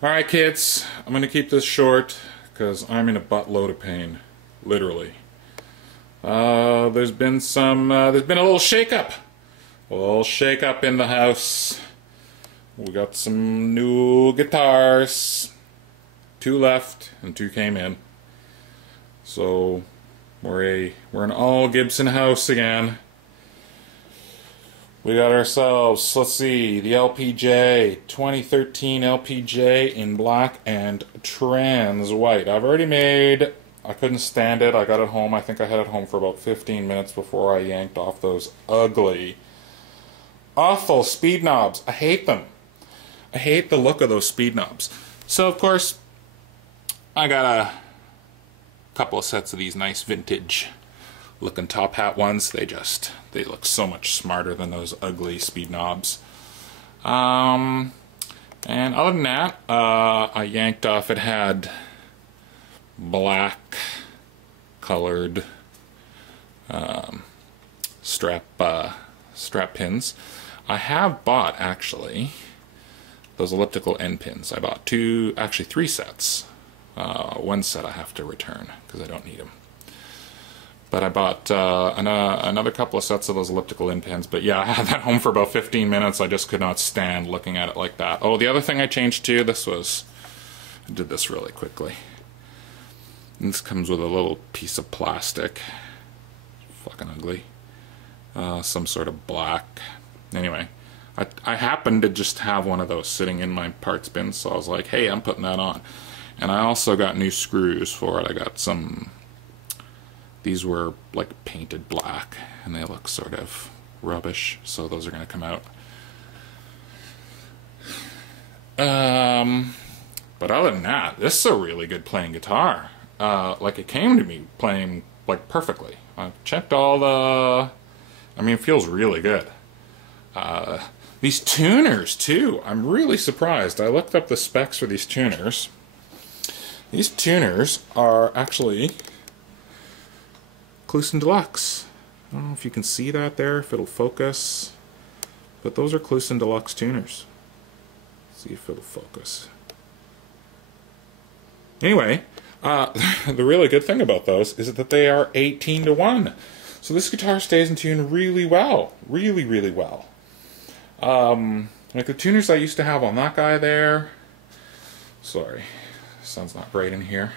Alright kids, I'm going to keep this short because I'm in a buttload of pain. Literally. There's been a little shake-up. A little shake-up in the house. We got some new guitars. 2 left and 2 came in. So we're an all Gibson house again. We got ourselves, let's see, the LPJ, 2013 LPJ in black and trans white. I couldn't stand it. I got it home. I think I had it home for about 15 minutes before I yanked off those ugly, awful speed knobs. I hate them. I hate the look of those speed knobs. So, of course, I got a couple of sets of these nice vintage looking top hat ones. They look so much smarter than those ugly speed knobs. And other than that, I yanked off. It had black colored strap pins. I have bought actually those elliptical end pins. I bought 3 sets. 1 set I have to return because I don't need them. But I bought another couple of sets of those elliptical end pins. But yeah, I had that home for about 15 minutes. I just could not stand looking at it like that. Oh, the other thing I changed too, I did this really quickly. And this comes with a little piece of plastic. Fucking ugly. Some sort of black. Anyway, I happened to just have one of those sitting in my parts bin, so I was like, hey, I'm putting that on. And I also got new screws for it. I got some... These were like painted black and they look sort of rubbish, so those are going to come out. But other than that, this is a really good playing guitar. Like it came to me playing like perfectly. I checked all the... I mean, it feels really good. These tuners too, I'm really surprised. I looked up the specs for these tuners. These tuners are actually Kluson Deluxe. I don't know if you can see that there, if it'll focus, but those are Kluson Deluxe tuners. Let's see if it'll focus. Anyway, the really good thing about those is that they are 18-to-1. So this guitar stays in tune really well. Really, really well. Like the tuners I used to have on that guy there. Sorry, sounds not great in here.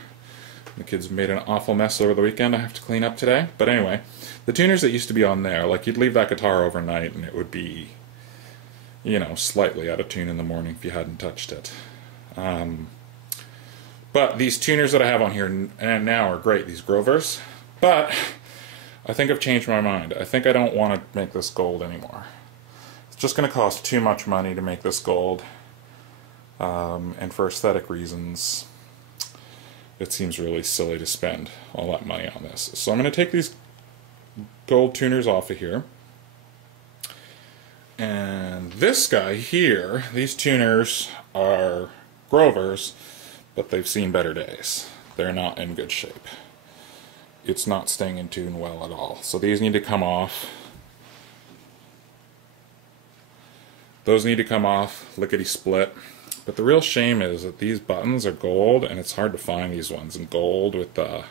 The kids made an awful mess over the weekend I have to clean up today. But anyway, the tuners that used to be on there, like you'd leave that guitar overnight and it would be, you know, slightly out of tune in the morning if you hadn't touched it. But these tuners that I have on here now are great, these Grovers. But I think I've changed my mind. I think I don't want to make this gold anymore. It's just going to cost too much money to make this gold. And for aesthetic reasons, it seems really silly to spend all that money on this. So I'm going to take these gold tuners off of here. And this guy here, these tuners are Grovers, but they've seen better days. They're not in good shape. It's not staying in tune well at all. So these need to come off. Those need to come off, lickety split. But the real shame is that these buttons are gold, and it's hard to find these ones in gold with the...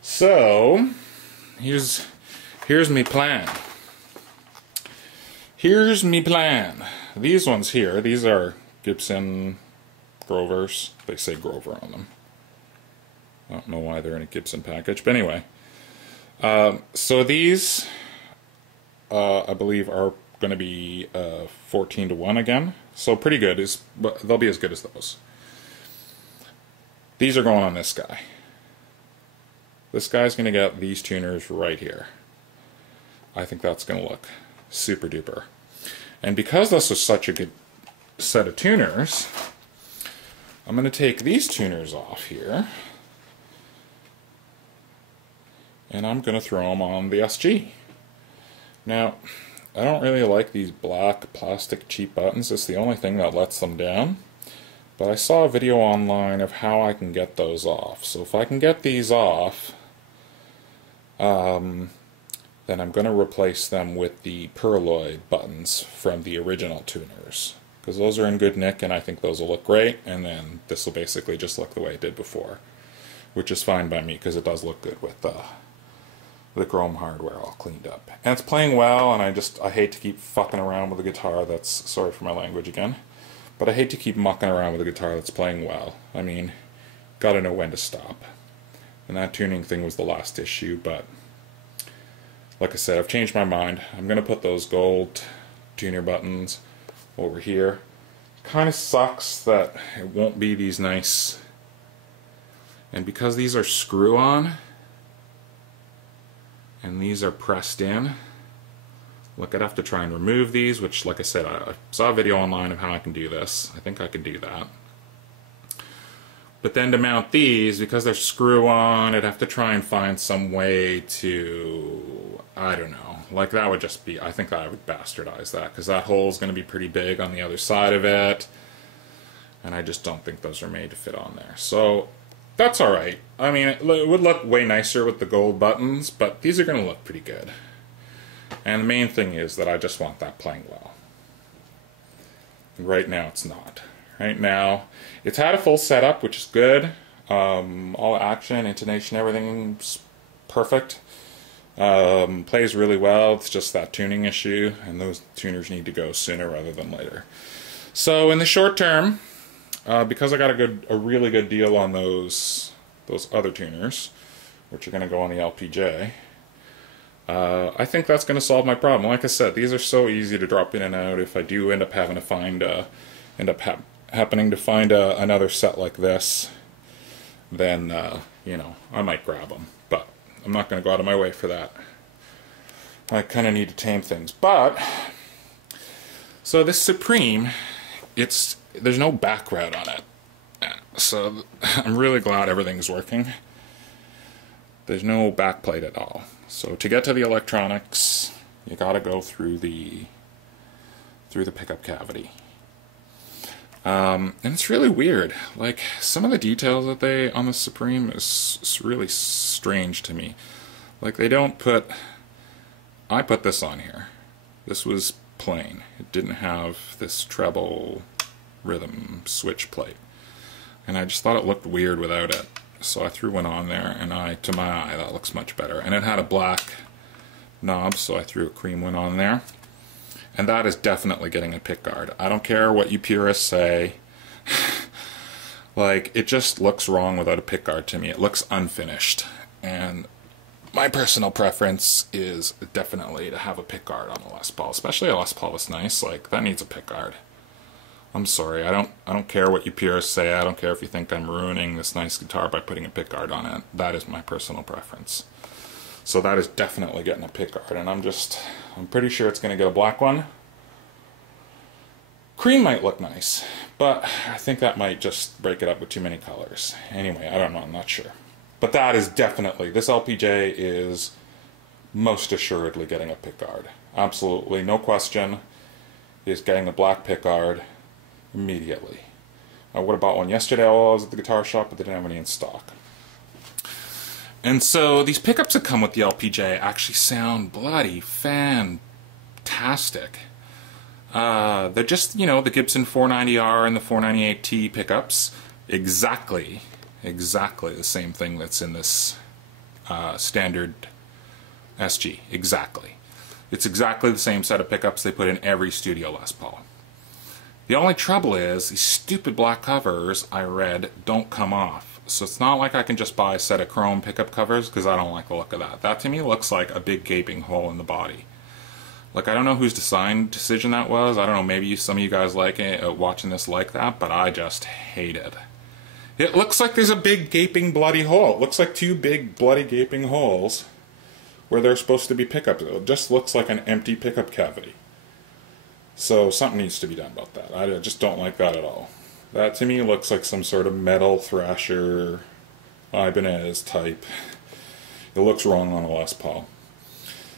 So, here's me plan. Here's me plan. These ones here, these are Gibson Grovers. They say Grover on them. I don't know why they're in a Gibson package, but anyway. So these, I believe, are going to be 14-to-1 again. So pretty good. But they'll be as good as those. These are going on this guy. This guy's going to get these tuners right here. I think that's going to look super duper. And because this is such a good set of tuners, I'm going to take these tuners off here. And I'm going to throw them on the SG. Now, I don't really like these black plastic cheap buttons. It's the only thing that lets them down. But I saw a video online of how I can get those off. So if I can get these off, then I'm going to replace them with the Perloid buttons from the original tuners. because those are in good nick and I think those will look great, and then this will basically just look the way it did before, which is fine by me because it does look good with the chrome hardware all cleaned up. And it's playing well, and I hate to keep fucking around with a guitar that's, sorry for my language again, but I hate to keep mucking around with a guitar that's playing well. I mean, gotta know when to stop. And that tuning thing was the last issue, but like I said, I've changed my mind. I'm gonna put those gold tuner buttons over here. Kind of sucks that it won't be these nice, and because these are screw-on and these are pressed in, look, I'd have to try and remove these, which, like I said, I saw a video online of how I can do this. I think I can do that. But then to mount these, because they're screw-on, I'd have to try and find some way to, I don't know, like that would just be, I think that I would bastardize that, because that hole is going to be pretty big on the other side of it, and I just don't think those are made to fit on there. So that's alright. I mean, it would look way nicer with the gold buttons, but these are going to look pretty good. And the main thing is that I just want that playing well. And right now it's not. Right now, it's had a full setup, which is good. All action, intonation, everything's perfect. Plays really well. It's just that tuning issue, and those tuners need to go sooner rather than later. So in the short term, because I got a really good deal on those other tuners, which are going to go on the LPJ, I think that's going to solve my problem. Like I said, these are so easy to drop in and out. If I do end up having to find, happening to find another set like this, then you know, I might grab them. But I'm not going to go out of my way for that. I kind of need to tame things. But so this Supreme, there's no back route on it. So I'm really glad everything's working. There's no back plate at all. So to get to the electronics, you got to go through the pickup cavity. And it's really weird. Like, some of the details that they on the Supreme is really strange to me. Like, they don't put, I put this on here. This was plain. It didn't have this treble rhythm switch plate. And I just thought it looked weird without it. So I threw one on there, and to my eye, that looks much better. And it had a black knob, so I threw a cream one on there. And that is definitely getting a pickguard. I don't care what you purists say. Like, it just looks wrong without a pickguard to me. It looks unfinished. And my personal preference is definitely to have a pickguard on a Les Paul. Especially a Les Paul that's nice. Like, that needs a pickguard. I'm sorry, I don't care what you purists say. I don't care if you think I'm ruining this nice guitar by putting a pickguard on it. That is my personal preference. So that is definitely getting a pickguard, and I'm pretty sure it's going to get a black one. Cream might look nice, but I think that might just break it up with too many colors. Anyway, I don't know, I'm not sure. But that is definitely, this LPJ is most assuredly getting a pickguard. Absolutely, no question, is getting a black pickguard immediately. I would have bought one yesterday while I was at the guitar shop, but they didn't have any in stock. And so these pickups that come with the LPJ actually sound bloody fantastic. They're just, you know, the Gibson 490R and the 498T pickups. Exactly the same thing that's in this standard SG. Exactly. It's exactly the same set of pickups they put in every studio Les Paul. The only trouble is, these stupid black covers, I read, don't come off. So it's not like I can just buy a set of chrome pickup covers, because I don't like the look of that. That to me looks like a big gaping hole in the body. Like, I don't know whose decision that was. I don't know, maybe some of you guys like it, watching this like that, but I just hate it. It looks like there's a big gaping bloody hole. It looks like two big bloody gaping holes where they're supposed to be pickups. It just looks like an empty pickup cavity. So something needs to be done about that. I just don't like that at all. That to me looks like some sort of metal Thrasher, Ibanez type. It looks wrong on a Les Paul.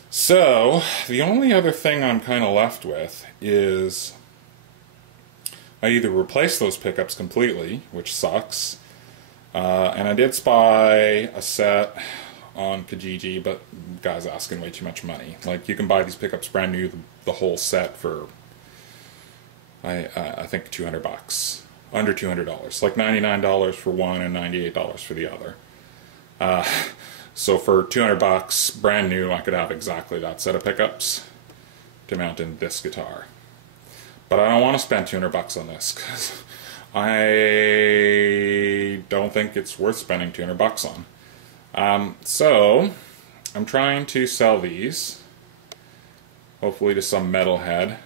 So the only other thing I'm kind of left with is I either replace those pickups completely, which sucks, and I did spy a set on Kijiji, but guy's asking way too much money. Like, you can buy these pickups brand new, the whole set, for I think 200 bucks, under $200, like $99 for one and $98 for the other. So for 200 bucks, brand new, I could have exactly that set of pickups to mount in this guitar. But I don't want to spend 200 bucks on this because I don't think it's worth spending 200 bucks on. So I'm trying to sell these, hopefully to some metalhead,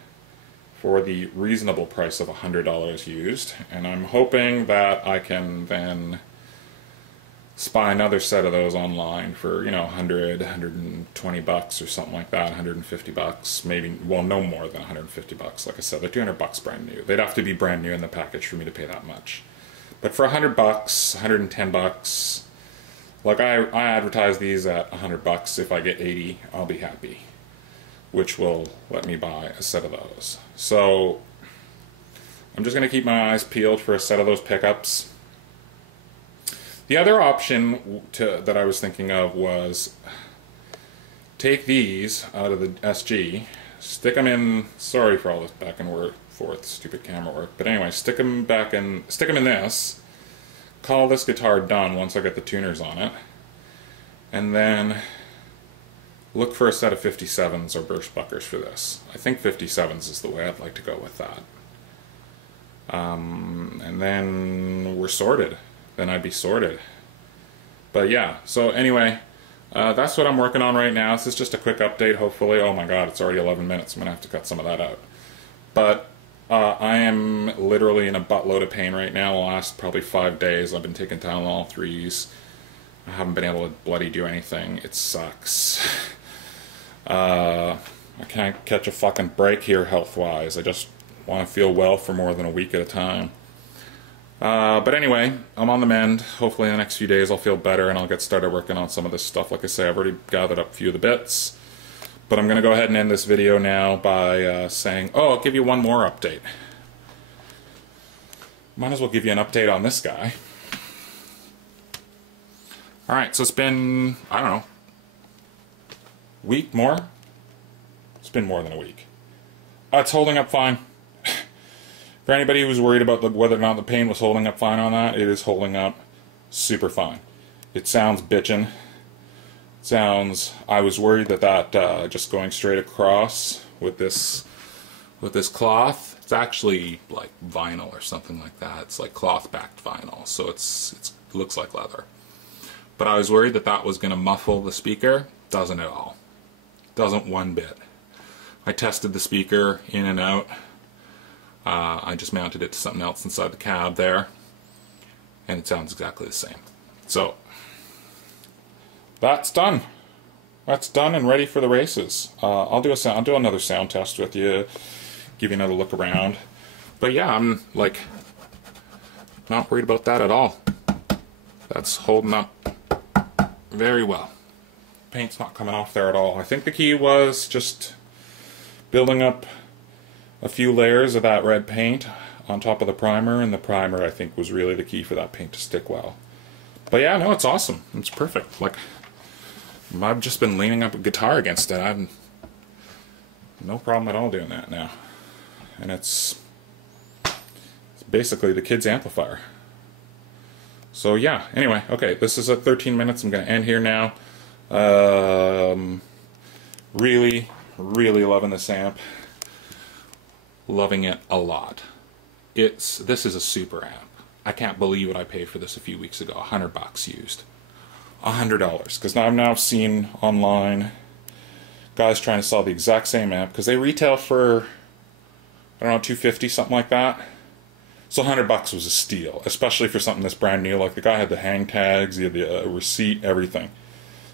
for the reasonable price of $100 used, and I'm hoping that I can then spy another set of those online for, you know, 100, 120 bucks or something like that, 150 bucks, maybe, well, no more than 150 bucks. Like I said, they're 200 bucks brand new. They'd have to be brand new in the package for me to pay that much. But for 100 bucks, 110 bucks, like I advertise these at 100 bucks. If I get 80, I'll be happy, which will let me buy a set of those. So I'm just going to keep my eyes peeled for a set of those pickups. The other option that I was thinking of was take these out of the SG, stick them in, sorry for all this back and forth stupid camera work, but anyway, stick them in this, call this guitar done once I get the tuners on it, and then look for a set of 57s or burst buckers for this. I think 57s is the way I'd like to go with that. And then we're sorted. Then I'd be sorted. But yeah, so anyway, that's what I'm working on right now. This is just a quick update, hopefully. Oh my god, it's already 11 minutes. I'm going to have to cut some of that out. But I am literally in a buttload of pain right now. The last probably 5 days I've been taking Tylenol 3s. I haven't been able to bloody do anything. It sucks. I can't catch a fucking break here health-wise. I just want to feel well for more than a week at a time. But anyway, I'm on the mend. Hopefully in the next few days I'll feel better and I'll get started working on some of this stuff. Like I say, I've already gathered up a few of the bits. But I'm going to go ahead and end this video now by saying, oh, I'll give you one more update. Might as well give you an update on this guy. Alright, so it's been, I don't know, week more? It's been more than a week. It's holding up fine. For anybody who was worried about whether or not the pain was holding up fine on that, it is holding up super fine. It sounds bitchin'. I was worried that just going straight across with this cloth, it's actually like vinyl or something like that. It's like cloth-backed vinyl, so it looks like leather. But I was worried that was going to muffle the speaker. Doesn't at all. Doesn't one bit. I tested the speaker in and out. I just mounted it to something else inside the cab there, and it sounds exactly the same. So that's done. That's done and ready for the races. I'll do another sound test with you, give you another look around. But yeah, I'm like not worried about that at all. That's holding up very well. Paint's not coming off there at all. I think the key was just building up a few layers of that red paint on top of the primer, and the primer I think was really the key for that paint to stick well. But yeah, no, it's awesome. It's perfect. Like, I've just been leaning up a guitar against it. I've no problem at all doing that now. And it's basically the kid's amplifier. So yeah, anyway, okay, this is at 13 minutes. I'm going to end here now. Really, really loving this amp. Loving it a lot. This is a super amp. I can't believe what I paid for this a few weeks ago. 100 bucks used. $100. Because I've now seen online guys trying to sell the exact same amp, because they retail for, I don't know, $250, something like that. So 100 bucks was a steal, especially for something that's brand new. Like, the guy had the hang tags, he had the receipt, everything.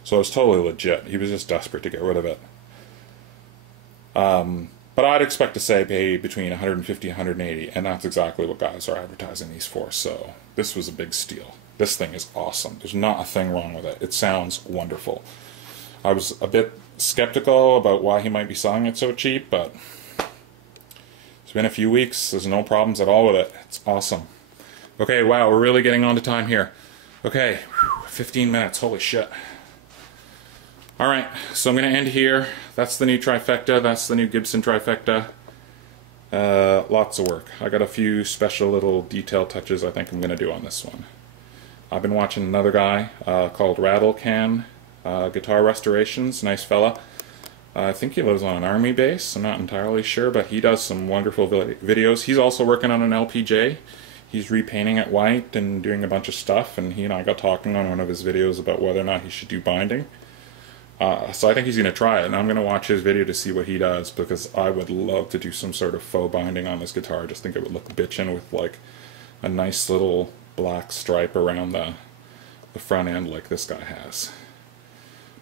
So it was totally legit. He was just desperate to get rid of it. But I'd expect to say pay between 150 and 180, and that's exactly what guys are advertising these for. So this was a big steal. This thing is awesome. There's not a thing wrong with it. It sounds wonderful. I was a bit skeptical about why he might be selling it so cheap, but it's been a few weeks. There's no problems at all with it. It's awesome. Okay, wow, we're really getting on to time here. Okay, 15 minutes. Holy shit. Alright, so I'm going to end here. That's the new trifecta. That's the new Gibson trifecta. Lots of work. I got a few special little detail touches I think I'm going to do on this one. I've been watching another guy called Rattle Can Guitar Restorations. Nice fella. I think he lives on an army base. I'm not entirely sure, but he does some wonderful videos. He's also working on an LPJ. He's repainting it white and doing a bunch of stuff, and he and I got talking on one of his videos about whether or not he should do binding. So I think he's going to try it, and I'm going to watch his video to see what he does, because I would love to do some sort of faux binding on this guitar. I just think it would look bitchin' with like a nice little black stripe around the front end like this guy has.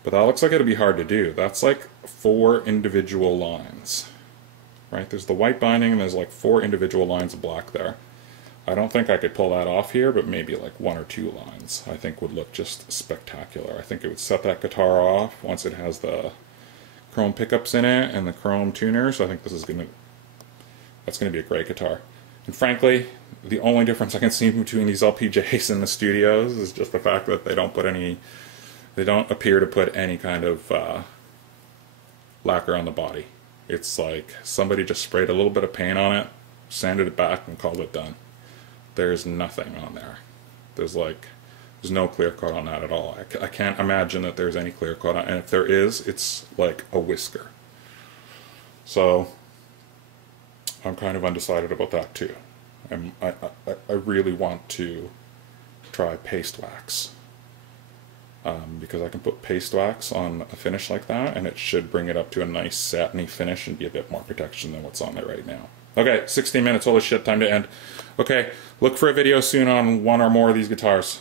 But that looks like it'll be hard to do. That's like 4 individual lines, right? There's the white binding and there's like 4 individual lines of black there. I don't think I could pull that off here, but maybe like 1 or 2 lines I think would look just spectacular. I think it would set that guitar off once it has the chrome pickups in it and the chrome tuner, so I think that's gonna be a great guitar. And frankly, the only difference I can see between these LPJs and the studios is just the fact that they don't appear to put any kind of lacquer on the body. It's like somebody just sprayed a little bit of paint on it, sanded it back, and called it done. There's nothing on there. There's no clear coat on that at all. I can't imagine that there's any clear coat on it, and if there is, it's like a whisker. So I'm kind of undecided about that too. And I really want to try paste wax. Because I can put paste wax on a finish like that, and it should bring it up to a nice satiny finish and be a bit more protection than what's on there right now. Okay, 16 minutes, holy shit, time to end. Okay, look for a video soon on 1 or more of these guitars.